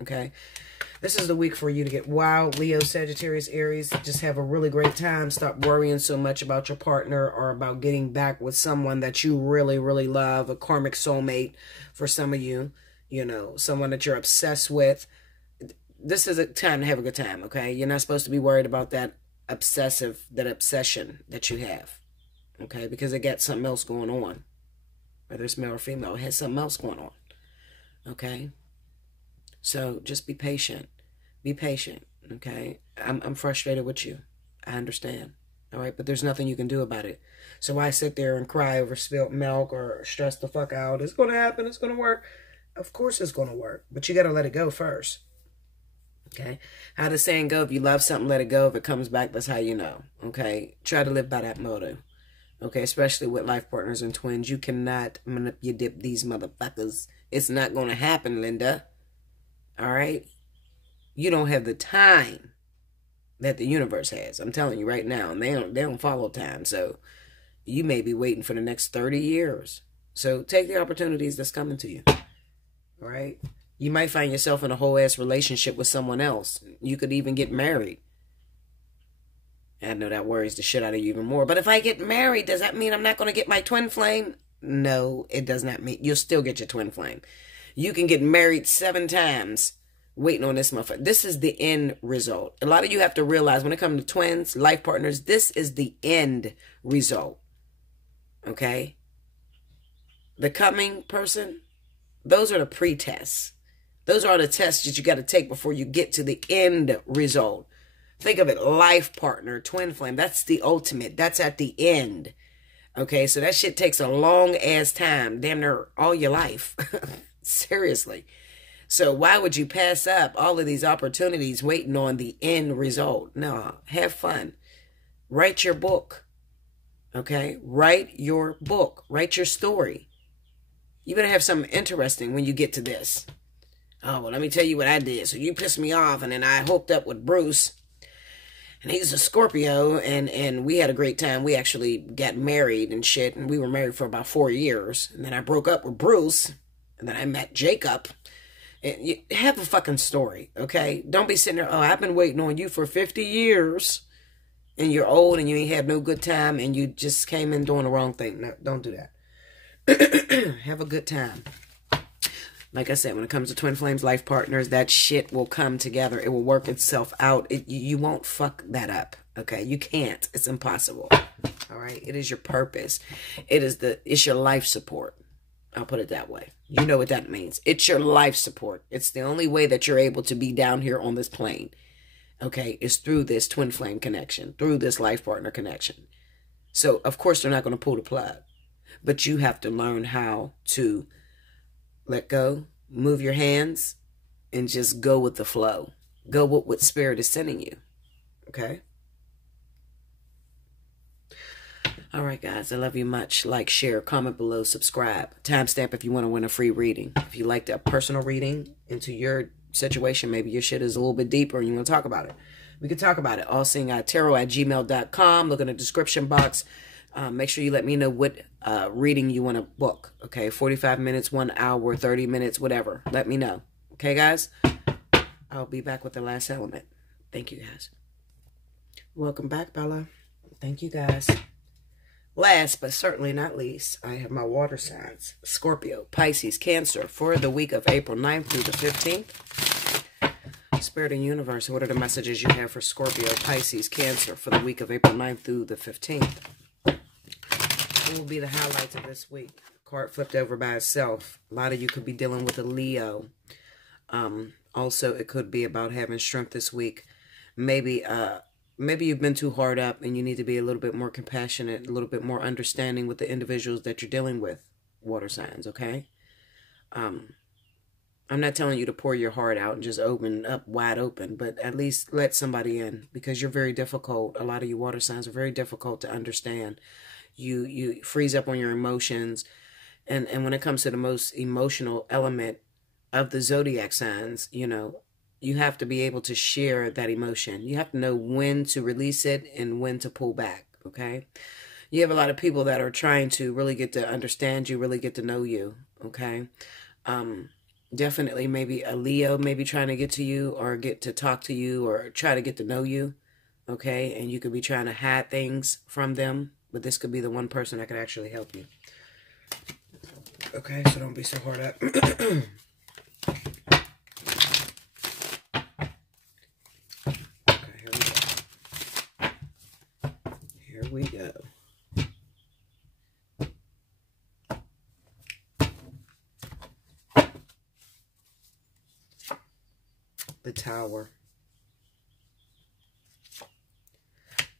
Okay? This is the week for you to get wild. Leo, Sagittarius, Aries. Just have a really great time. Stop worrying so much about your partner or about getting back with someone that you really, really love. A karmic soulmate for some of you. You know, someone that you're obsessed with. This is a time to have a good time, okay? You're not supposed to be worried about that obsession that you have, okay? Because it got something else going on. Whether it's male or female, it has something else going on, okay? So just be patient. Be patient, okay? I'm frustrated with you. I understand, all right? But there's nothing you can do about it. So why sit there and cry over spilt milk or stress the fuck out? It's going to happen. It's going to work. Of course it's going to work, but you got to let it go first. Okay, how the saying go, if you love something, let it go. If it comes back, that's how you know. Okay, try to live by that motto. Okay, especially with life partners and twins. You cannot manipulate these motherfuckers. It's not going to happen, Linda. All right? You don't have the time that the universe has. I'm telling you right now. And they don't follow time. So you may be waiting for the next 30 years. So take the opportunities that's coming to you. All right? You might find yourself in a whole ass relationship with someone else. You could even get married. I know that worries the shit out of you even more. But if I get married, does that mean I'm not going to get my twin flame? No, it does not mean. You'll still get your twin flame. You can get married 7 times waiting on this motherfucker. This is the end result. A lot of you have to realize when it comes to twins, life partners, this is the end result. Okay? The coming person, those are the pre-tests. Those are the tests that you got to take before you get to the end result. Think of it, life partner, twin flame. That's the ultimate. That's at the end. Okay, so that shit takes a long ass time. Damn near all your life. Seriously. So why would you pass up all of these opportunities waiting on the end result? No, have fun. Write your book. Okay, write your book. Write your story. You better have something interesting when you get to this. Oh, well, let me tell you what I did. So you pissed me off, and then I hooked up with Bruce, and he's a Scorpio, and we had a great time. We actually got married and shit, and we were married for about 4 years. And then I broke up with Bruce, and then I met Jacob. And you have a fucking story, okay? Don't be sitting there, oh, I've been waiting on you for 50 years, and you're old, and you ain't had no good time, and you just came in doing the wrong thing. No, don't do that. Have a good time. Like I said, when it comes to twin flames, life partners, that shit will come together. It will work itself out. You won't fuck that up, okay? You can't. It's impossible, all right? It is your purpose. It's your life support. I'll put it that way. You know what that means. It's your life support. It's the only way that you're able to be down here on this plane, okay? Is through this twin flame connection, through this life partner connection. So, of course, they're not going to pull the plug. But you have to learn how to let go, move your hands, and just go with the flow. Go with what Spirit is sending you. Okay? All right, guys. I love you much. Like, share, comment below, subscribe. Timestamp if you want to win a free reading. If you like a personal reading into your situation, maybe your shit is a little bit deeper and you want to talk about it, we could talk about it. Allseeingeyetarot@gmail.com. Look in the description box. Make sure you let me know what reading you want to book. Okay, 45 minutes, 1 hour, 30 minutes, whatever. Let me know. Okay, guys? I'll be back with the last element. Thank you, guys. Welcome back, Bella. Thank you, guys. Last but certainly not least, I have my water signs. Scorpio, Pisces, Cancer for the week of April 9th through the 15th. Spirit and Universe, what are the messages you have for Scorpio, Pisces, Cancer for the week of April 9th through the 15th? What will be the highlights of this week? Card flipped over by itself. A lot of you could be dealing with a Leo. Also, it could be about having strength this week. Maybe you've been too hard up and you need to be a little bit more compassionate, a little bit more understanding with the individuals that you're dealing with, water signs, okay? I'm not telling you to pour your heart out and just open up wide open, but at least let somebody in, because you're very difficult. A lot of you water signs are very difficult to understand. You freeze up on your emotions. And when it comes to the most emotional element of the zodiac signs, you know, you have to be able to share that emotion. You have to know when to release it and when to pull back, okay? You have a lot of people that are trying to really get to understand you, really get to know you, okay? Definitely maybe a Leo maybe trying to get to you or get to talk to you or try to get to know you, okay? And you could be trying to hide things from them, but this could be the one person that could actually help you. Okay, so don't be so hard up. Here we go. The Tower.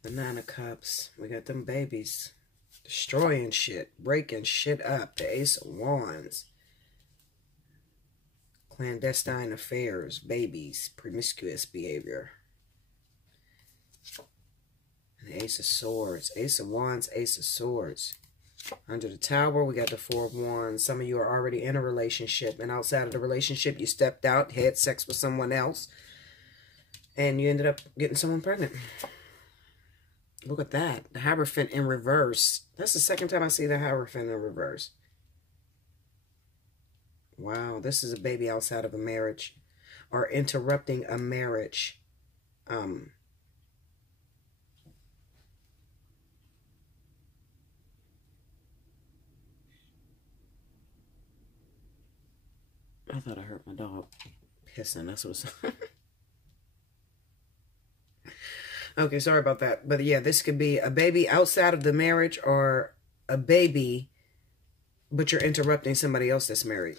The Nine of Cups. We got them babies. Destroying shit. Breaking shit up. The Ace of Wands. Clandestine affairs. Babies. Promiscuous behavior. The Ace of Swords. Ace of Wands, Ace of Swords. Under the Tower, we got the Four of Wands. Some of you are already in a relationship. And outside of the relationship, you stepped out, had sex with someone else. And you ended up getting someone pregnant. Look at that. The Hierophant in reverse. That's the second time I see the Hierophant in reverse. Wow, this is a baby outside of a marriage. Or interrupting a marriage. I thought I heard my dog pissing. That's what's... Okay, sorry about that. But yeah, this could be a baby outside of the marriage or a baby, but you're interrupting somebody else that's married.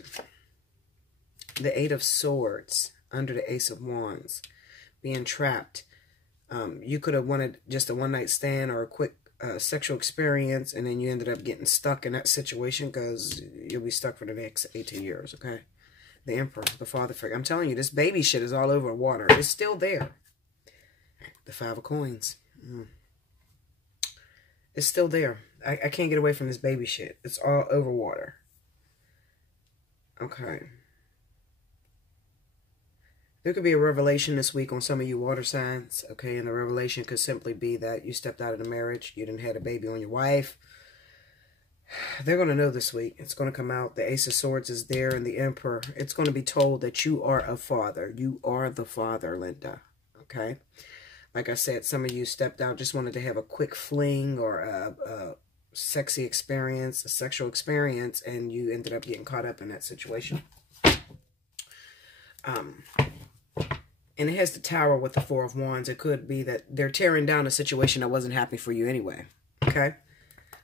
The Eight of Swords under the Ace of Wands. Being trapped. You could have wanted just a one-night stand or a quick sexual experience, and then you ended up getting stuck in that situation because you'll be stuck for the next 18 years, okay? The Emperor, the father figure. I'm telling you, this baby shit is all over water. It's still there. The Five of Coins. It's still there. I can't get away from this baby shit. It's all over water. Okay. There could be a revelation this week on some of you water signs. Okay, and the revelation could simply be that you stepped out of the marriage. You didn't have a baby on your wife. They're going to know this week. It's going to come out. The Ace of Swords is there and the Emperor. It's going to be told that you are a father. You are the father, Linda. Okay? Like I said, some of you stepped out, just wanted to have a quick fling or a sexy experience, a sexual experience, and you ended up getting caught up in that situation. And it has the Tower with the Four of Wands. It could be that they're tearing down a situation that wasn't happy for you anyway. Okay?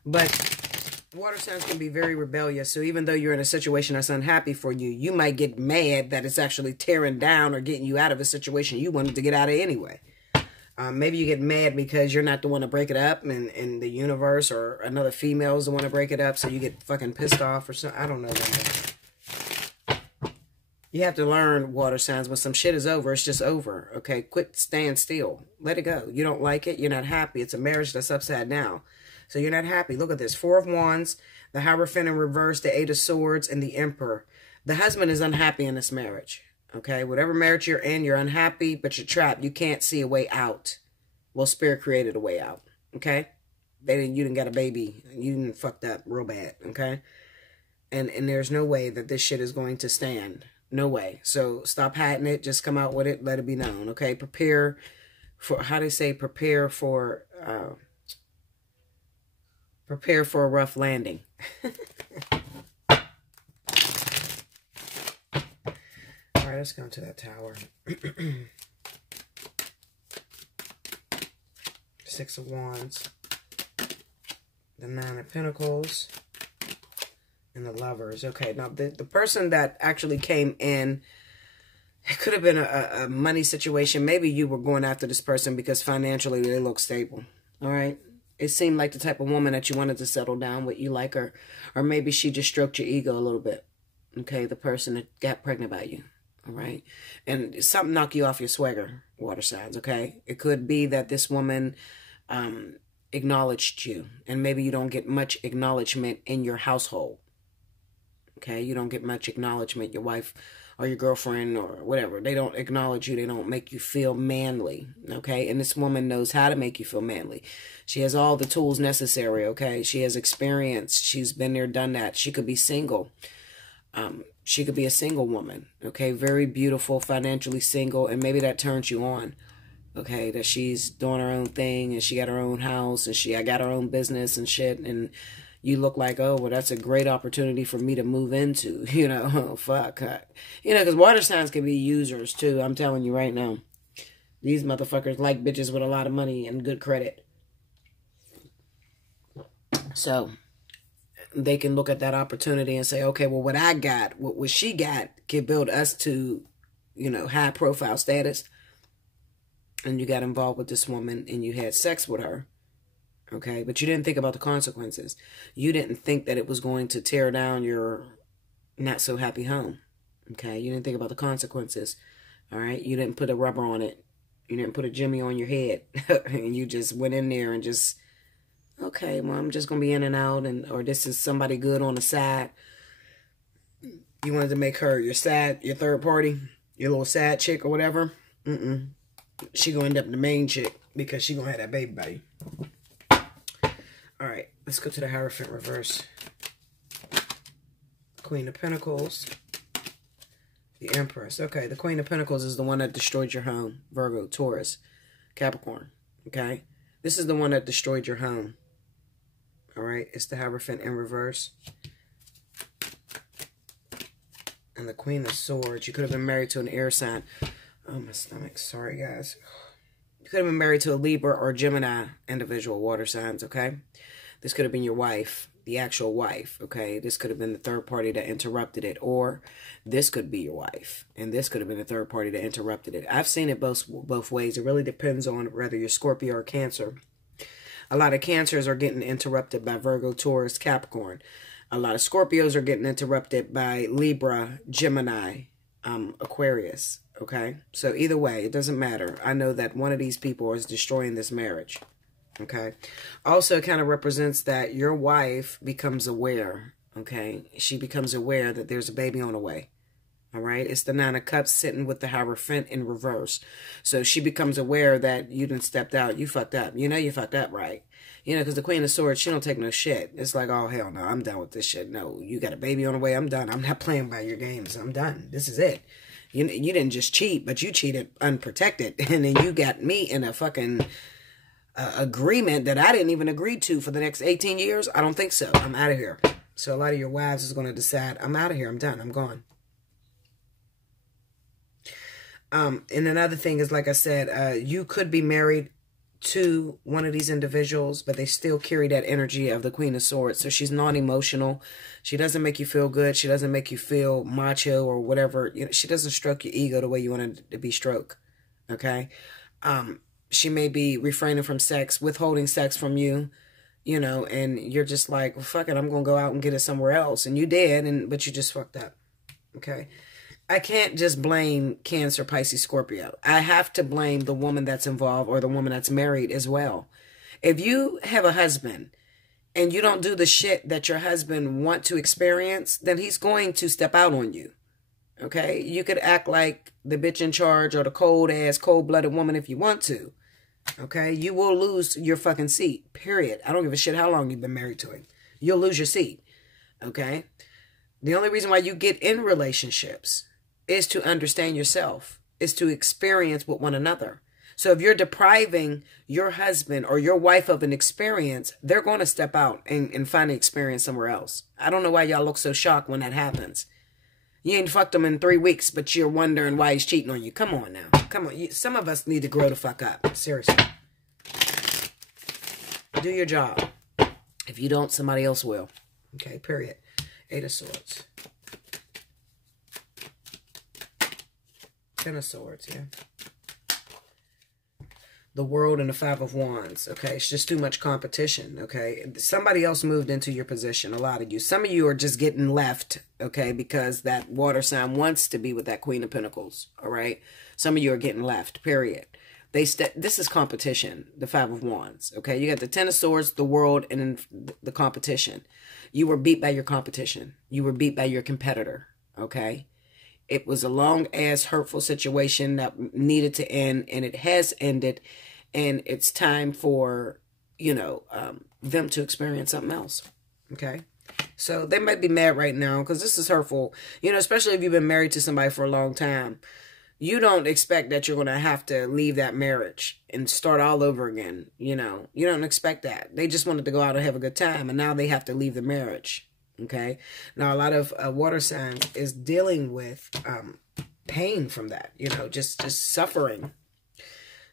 But water signs can be very rebellious. So even though you're in a situation that's unhappy for you, you might get mad that it's actually tearing down or getting you out of a situation you wanted to get out of anyway. Maybe you get mad because you're not the one to break it up and the universe or another female is the one to break it up. So you get fucking pissed off or something. I don't know. You have to learn, water signs, when some shit is over, it's just over. Okay, quit staying still. Let it go. You don't like it. You're not happy. It's a marriage that's upside down. So you're not happy. Look at this. 4 of Wands, the Hierophant in reverse, the 8 of Swords, and the Emperor. The husband is unhappy in this marriage. Okay? Whatever marriage you're in, you're unhappy, but you're trapped. You can't see a way out. Well, Spirit created a way out. Okay? You didn't got a baby. You didn't fucked up real bad. Okay? And there's no way that this shit is going to stand. No way. So stop hiding it. Just come out with it. Let it be known. Okay? Prepare for, how do they say, prepare for a rough landing. All right, let's go to that Tower. 6 of Wands, the 9 of Pentacles, and the Lovers. Okay, now the person that actually came in, it could have been a money situation. Maybe you were going after this person because financially they look stable. All right. It seemed like the type of woman that you wanted to settle down with. You like her. Or maybe she just stroked your ego a little bit. Okay. The person that got pregnant by you. All right. And something knocked you off your swagger, water signs. Okay. It could be that this woman acknowledged you. And maybe you don't get much acknowledgement in your household. Okay. You don't get much acknowledgement. Your wife or your girlfriend or whatever. They don't acknowledge you. They don't make you feel manly. Okay. And this woman knows how to make you feel manly. She has all the tools necessary. Okay. She has experience. She's been there, done that. She could be single. She could be a single woman. Okay. Very beautiful, financially single. And maybe that turns you on. Okay. That she's doing her own thing and she got her own house and I got her own business and shit. And you look like, oh, well, that's a great opportunity for me to move into, you know, oh, fuck. You know, because water signs can be users, too. I'm telling you right now. These motherfuckers like bitches with a lot of money and good credit. So, they can look at that opportunity and say, okay, well, what I got, what she got, can build us to, you know, high profile status. And you got involved with this woman and you had sex with her. Okay, but you didn't think about the consequences. You didn't think that it was going to tear down your not so happy home. Okay, you didn't think about the consequences. All right, you didn't put a rubber on it. You didn't put a jimmy on your head. And you just went in there and just, okay, well, I'm just going to be in and out. Or this is somebody good on the side. You wanted to make her your third party, your little side chick or whatever. She going to end up the main chick because she going to have that baby by you. All right, let's go to the Hierophant reverse. Queen of Pentacles. The Empress. Okay, the Queen of Pentacles is the one that destroyed your home. Virgo, Taurus, Capricorn. Okay, this is the one that destroyed your home. All right, it's the Hierophant in reverse. And the Queen of Swords. You could have been married to an air sign. Oh, my stomach. Sorry, guys. You could have been married to a Libra or Gemini individual, water signs, okay? This could have been your wife, the actual wife, okay? This could have been the third party that interrupted it, or this could be your wife, and this could have been the third party that interrupted it. I've seen it both ways. It really depends on whether you're Scorpio or Cancer. A lot of Cancers are getting interrupted by Virgo, Taurus, Capricorn. A lot of Scorpios are getting interrupted by Libra, Gemini, Aquarius. Okay, so either way, it doesn't matter. I know that one of these people is destroying this marriage. Okay, also it kind of represents that your wife becomes aware. Okay, she becomes aware that there's a baby on the way. All right, it's the 9 of Cups sitting with the Hierophant in reverse. So she becomes aware that you done stepped out. You fucked up. You know you fucked up, right? You know, because the Queen of Swords, she don't take no shit. It's like, oh, hell no, I'm done with this shit. No, you got a baby on the way. I'm done. I'm not playing by your games. I'm done. This is it. You didn't just cheat, but you cheated unprotected. And then you got me in a fucking agreement that I didn't even agree to for the next 18 years. I don't think so. I'm out of here. So a lot of your wives is going to decide, I'm out of here. I'm done. I'm gone. And another thing is, like I said, you could be married to one of these individuals, but they still carry that energy of the Queen of Swords. So she's non-emotional. She doesn't make you feel good. She doesn't make you feel macho or whatever. You know, she doesn't stroke your ego the way you want it to be stroked. Okay. She may be refraining from sex, withholding sex from you, you know, and you're just like, well, fuck it, I'm going to go out and get it somewhere else. And you did, but you just fucked up. Okay. I can't just blame Cancer, Pisces, Scorpio. I have to blame the woman that's involved or the woman that's married as well. If you have a husband and you don't do the shit that your husband want to experience, then he's going to step out on you. Okay? You could act like the bitch in charge or the cold-ass, cold-blooded woman if you want to. Okay? You will lose your fucking seat. Period. I don't give a shit how long you've been married to him. You'll lose your seat. Okay? The only reason why you get in relationships is to understand yourself, is to experience with one another. So if you're depriving your husband or your wife of an experience, they're going to step out and find an experience somewhere else. I don't know why y'all look so shocked when that happens. You ain't fucked him in 3 weeks, but you're wondering why he's cheating on you. Come on now. Come on. Some of us need to grow the fuck up. Seriously. Do your job. If you don't, somebody else will. Okay, period. 8 of Swords. 10 of Swords, yeah. The World and the 5 of Wands, okay? It's just too much competition, okay? Somebody else moved into your position, a lot of you. Some of you are just getting left, okay? Because that water sign wants to be with that Queen of Pentacles, all right? Some of you are getting left, period. This is competition, the 5 of Wands, okay? You got the 10 of Swords, the World, and then the competition. You were beat by your competition. You were beat by your competitor, okay? It was a long-ass hurtful situation that needed to end, and it has ended, and it's time for, you know, them to experience something else, okay? So they might be mad right now because this is hurtful, you know, especially if you've been married to somebody for a long time. You don't expect that you're going to have to leave that marriage and start all over again, you know. You don't expect that. They just wanted to go out and have a good time, and now they have to leave the marriage. Okay. Now, a lot of water signs is dealing with pain from that, you know, just suffering.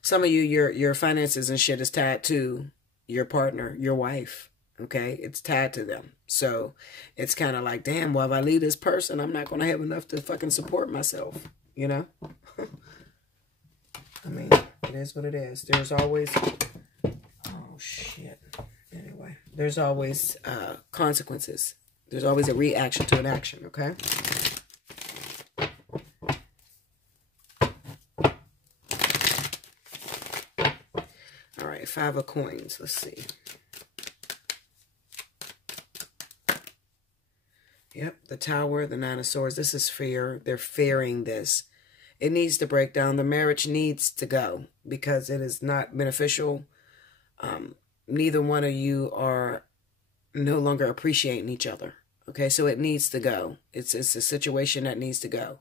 Some of you, your finances and shit is tied to your partner, your wife. Okay. It's tied to them. So it's kind of like, damn, well, if I leave this person, I'm not going to have enough to fucking support myself, you know? I mean, it is what it is. There's always, oh shit. Anyway, there's always consequences. There's always a reaction to an action, okay? All right, 5 of Coins. Let's see. Yep, the Tower, the 9 of Swords. This is fear. They're fearing this. It needs to break down. The marriage needs to go because it is not beneficial. Neither one of you are no longer appreciating each other. Okay, so it needs to go. It's a situation that needs to go.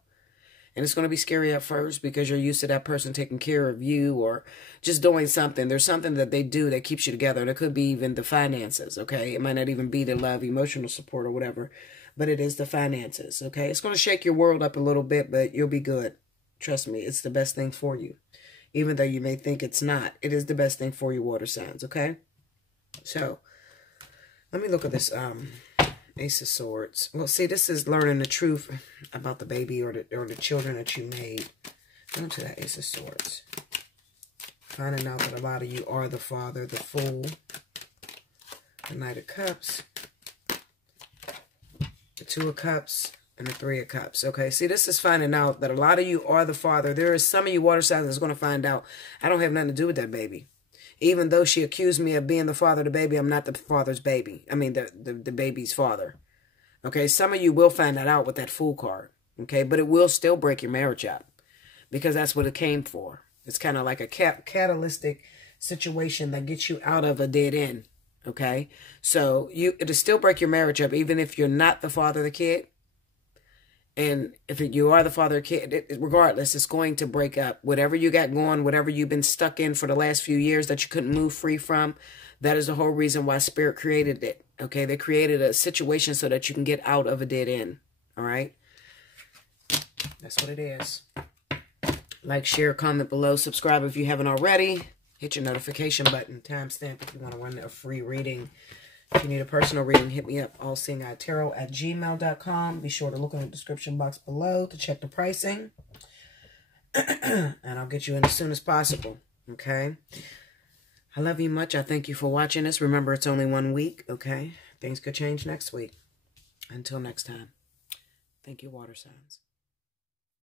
And it's going to be scary at first because you're used to that person taking care of you or just doing something. There's something that they do that keeps you together. And it could be even the finances, okay? It might not even be the love, emotional support or whatever. But it is the finances, okay? It's going to shake your world up a little bit, but you'll be good. Trust me, it's the best thing for you. Even though you may think it's not. It is the best thing for you, water signs, okay? So, let me look at this Ace of Swords. Well, see, this is learning the truth about the baby or the children that you made. Go to that Ace of Swords. Finding out that a lot of you are the father, the Fool, the Knight of Cups, the 2 of Cups, and the 3 of Cups. Okay, see, this is finding out that a lot of you are the father. There is some of you water signs that's going to find out, I don't have nothing to do with that baby. Even though she accused me of being the father of the baby, I'm not the father's baby. I mean, the baby's father. Okay, some of you will find that out with that Fool card. Okay, but it will still break your marriage up because that's what it came for. It's kind of like a catalytic situation that gets you out of a dead end. Okay, so it'll still break your marriage up even if you're not the father of the kid. And if you are the father of the kid, regardless, it's going to break up. Whatever you got going, whatever you've been stuck in for the last few years that you couldn't move free from, that is the whole reason why Spirit created it. Okay, they created a situation so that you can get out of a dead end. All right, that's what it is. Like, share, comment below, subscribe if you haven't already. Hit your notification button, timestamp if you want to run a free reading. If you need a personal reading, hit me up, allseeingeyetarot@gmail.com. Be sure to look in the description box below to check the pricing. And I'll get you in as soon as possible, okay? I love you much. I thank you for watching this. Remember, it's only 1 week, okay? Things could change next week. Until next time. Thank you, water signs.